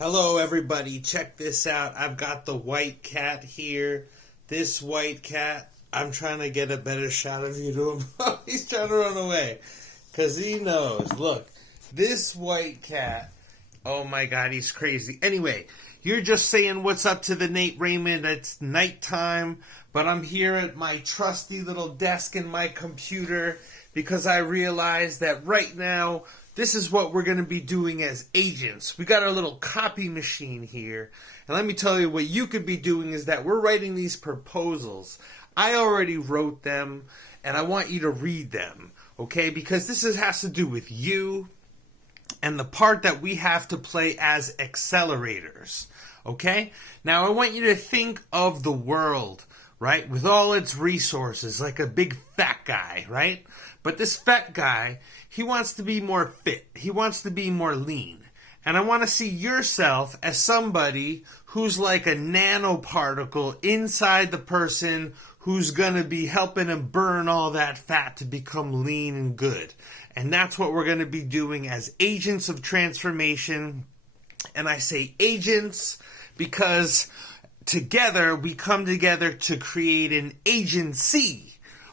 Hello everybody, check this out. I've got the white cat here. This white cat, I'm trying to get a better shot of you to him. He's trying to run away because he knows. Look, this white cat, oh my god, he's crazy. Anyway, you're just saying what's up to the Nate Raymond. It's nighttime, but I'm here at my trusty little desk in my computer because I realized that right now this is what we're going to be doing as agents. We got our little copy machine here. And let me tell you, what you could be doing is that we're writing these proposals. I already wrote them, and I want you to read them, okay? Because has to do with you and the part that we have to play as accelerators, okay? Now, I want you to think of the world, right, with all its resources, like a big fat guy, right? But this fat guy, he wants to be more fit. He wants to be more lean. And I want to see yourself as somebody who's like a nanoparticle inside the person who's going to be helping him burn all that fat to become lean and good. And that's what we're going to be doing as agents of transformation. And I say agents because together we come together to create an agency.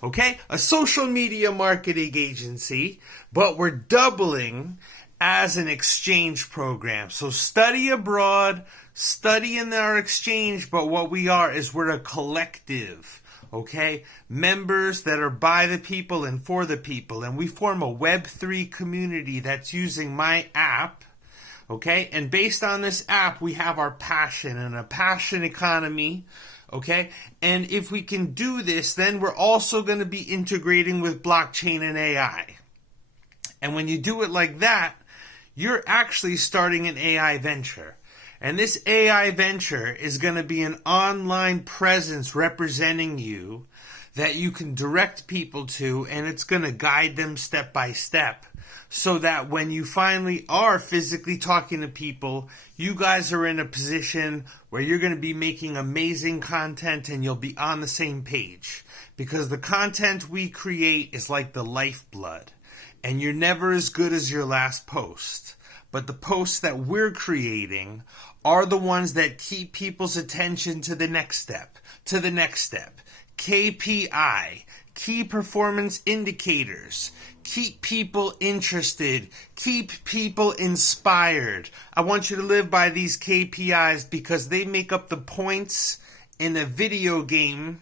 Okay, a social media marketing agency, but we're doubling as an exchange program. So study abroad, study in our exchange, but what we are is we're a collective, okay? Members that are by the people and for the people, and we form a Web3 community that's using my app, okay? And based on this app, we have our passion and a passion economy. Okay, and if we can do this, then we're also going to be integrating with blockchain and AI. And when you do it like that, you're actually starting an AI venture. And this AI venture is going to be an online presence representing you that you can direct people to, and it's going to guide them step by step. So that when you finally are physically talking to people, you guys are in a position where you're going to be making amazing content and you'll be on the same page. Because the content we create is like the lifeblood. And you're never as good as your last post. But the posts that we're creating are the ones that keep people's attention to the next step. To the next step. KPI. Key performance indicators. Keep people interested. Keep people inspired. I want you to live by these KPIs because they make up the points in a video game.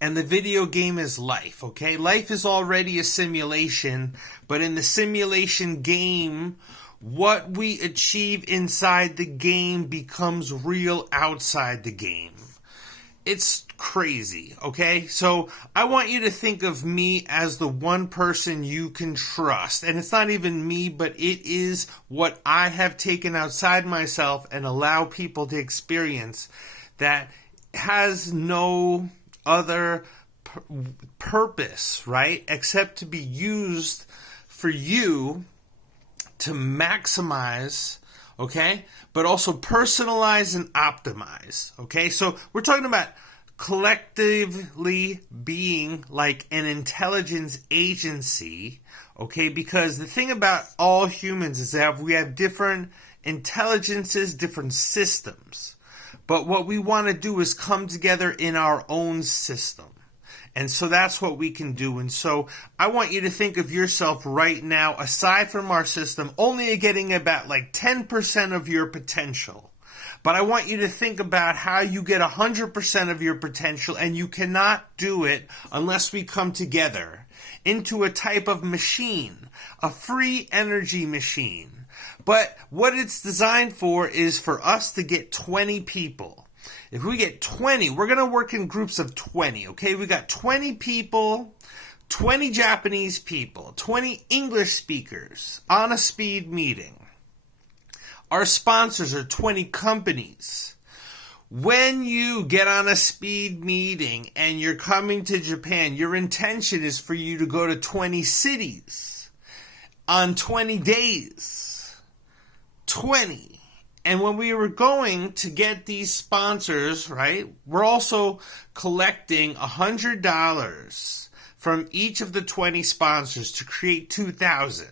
And the video game is life, okay? Life is already a simulation. But in the simulation game, what we achieve inside the game becomes real outside the game. It's crazy, okay? So I want you to think of me as the one person you can trust. And it's not even me, but it is what I have taken outside myself and allow people to experience that has no other purpose, right? Except to be used for you to maximize, okay? But also personalize and optimize, okay? So we're talking about collectively being like an intelligence agency, okay? Because the thing about all humans is that we have different intelligences, different systems. But what we want to do is come together in our own system. And so that's what we can do. And so I want you to think of yourself right now, aside from our system, only getting about like 10% of your potential. But I want you to think about how you get 100% of your potential, and you cannot do it unless we come together into a type of machine, a free energy machine. But what it's designed for is for us to get 20 people. If we get 20, we're going to work in groups of 20, okay? We got 20 people, 20 Japanese people, 20 English speakers on a speed meeting. Our sponsors are 20 companies. When you get on a speed meeting and you're coming to Japan, your intention is for you to go to 20 cities on 20 days. 20. And when we were going to get these sponsors, right, we're also collecting $100 from each of the 20 sponsors to create 2,000,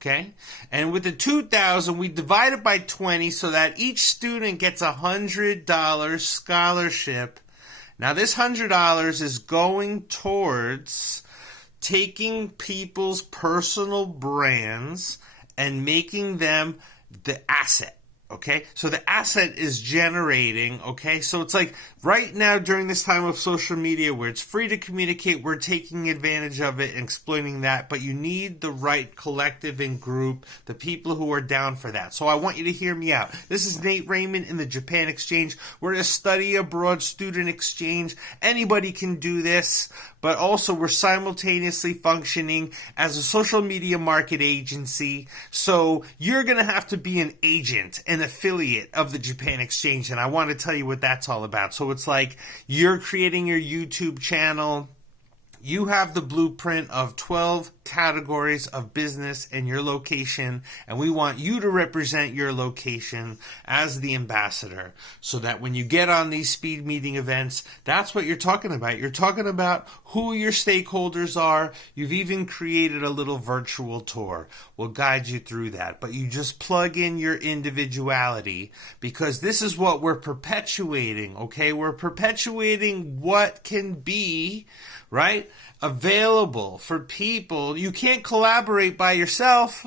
Okay? And with the 2,000, we divide it by 20 so that each student gets a $100 scholarship. Now, this $100 is going towards taking people's personal brands and making them the asset. Okay, so the asset is generating, okay? So it's like right now during this time of social media where it's free to communicate, we're taking advantage of it and exploiting that, but you need the right collective and group, the people who are down for that. So I want you to hear me out. This is Nate Raymond in the Japan Exchange. We're a study abroad student exchange. Anybody can do this, but also we're simultaneously functioning as a social media market agency. So you're going to have to be an agent, an affiliate of the Japan Exchange, and I want to tell you what that's all about. So it's like you're creating your YouTube channel. You have the blueprint of 12 categories of business in your location, and we want you to represent your location as the ambassador so that when you get on these speed meeting events, that's what you're talking about. You're talking about who your stakeholders are. You've even created a little virtual tour. We'll guide you through that, but you just plug in your individuality because this is what we're perpetuating, okay? We're perpetuating what can be, right, available for people. You can't collaborate by yourself.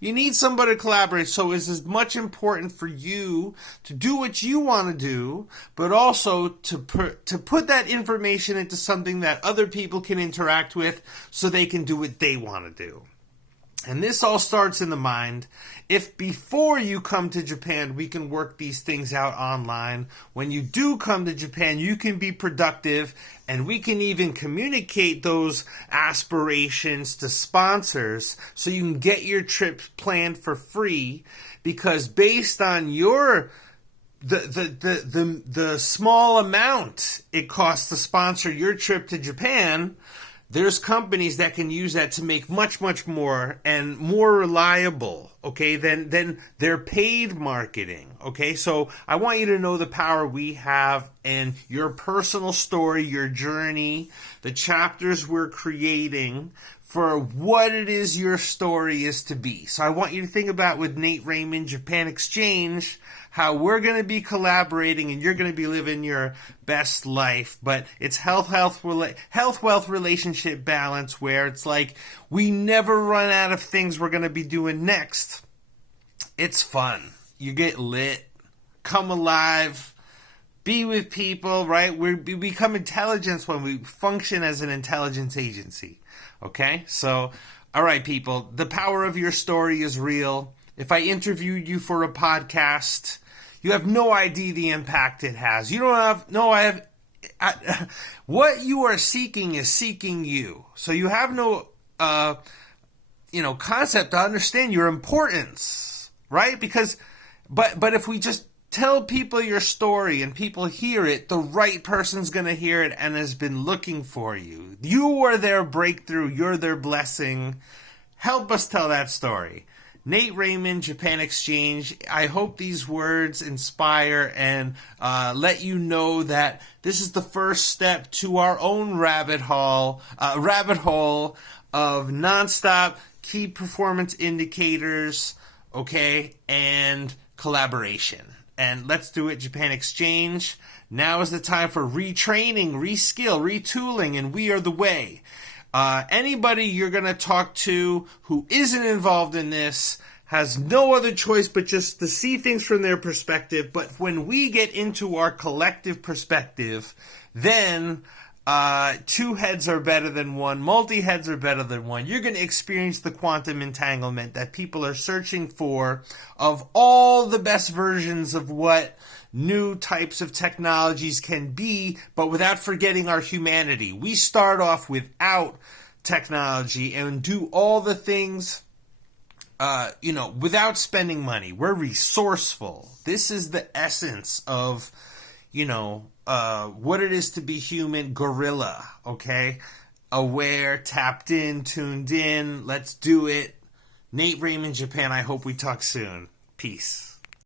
You need somebody to collaborate. So it's as much important for you to do what you want to do, but also to put that information into something that other people can interact with so they can do what they want to do. And this all starts in the mind. If before you come to Japan, we can work these things out online, when you do come to Japan, you can be productive, and we can even communicate those aspirations to sponsors so you can get your trip planned for free, because based on your the small amount it costs to sponsor your trip to Japan, there's companies that can use that to make much, much more and more reliable, okay, than their paid marketing, okay? So I want you to know the power we have and your personal story, your journey, the chapters we're creating for what it is your story is to be. So I want you to think about with Nate Raymond, Japan Exchange, how we're going to be collaborating and you're going to be living your best life. But it's health, wealth, relationship balance, where it's like we never run out of things we're going to be doing next. It's fun. You get lit, come alive, be with people, right? We become intelligence when we function as an intelligence agency. Okay? So, all right, people, the power of your story is real. If I interviewed you for a podcast, you have no idea the impact it has. You don't have, no, what you are seeking is seeking you. So you have no, concept to understand your importance, right? Because, but if we just tell people your story and people hear it, the right person's going to hear it and has been looking for you. You are their breakthrough. You're their blessing. Help us tell that story. Nate Raymond, Japan Exchange. I hope these words inspire and let you know that this is the first step to our own rabbit hole of nonstop key performance indicators, okay, and collaboration. And let's do it, Japan Exchange. Now is the time for retraining, reskill, retooling, and we are the way. Anybody you're going to talk to who isn't involved in this has no other choice but just to see things from their perspective. But when we get into our collective perspective, then two heads are better than one, multi-heads are better than one. You're going to experience the quantum entanglement that people are searching for of all the best versions of what new types of technologies can be, but without forgetting our humanity. We start off without technology and do all the things, without spending money. We're resourceful. This is the essence of, what it is to be human, gorilla, okay? Aware, tapped in, tuned in. Let's do it. Nate Raymond, Japan. I hope we talk soon. Peace.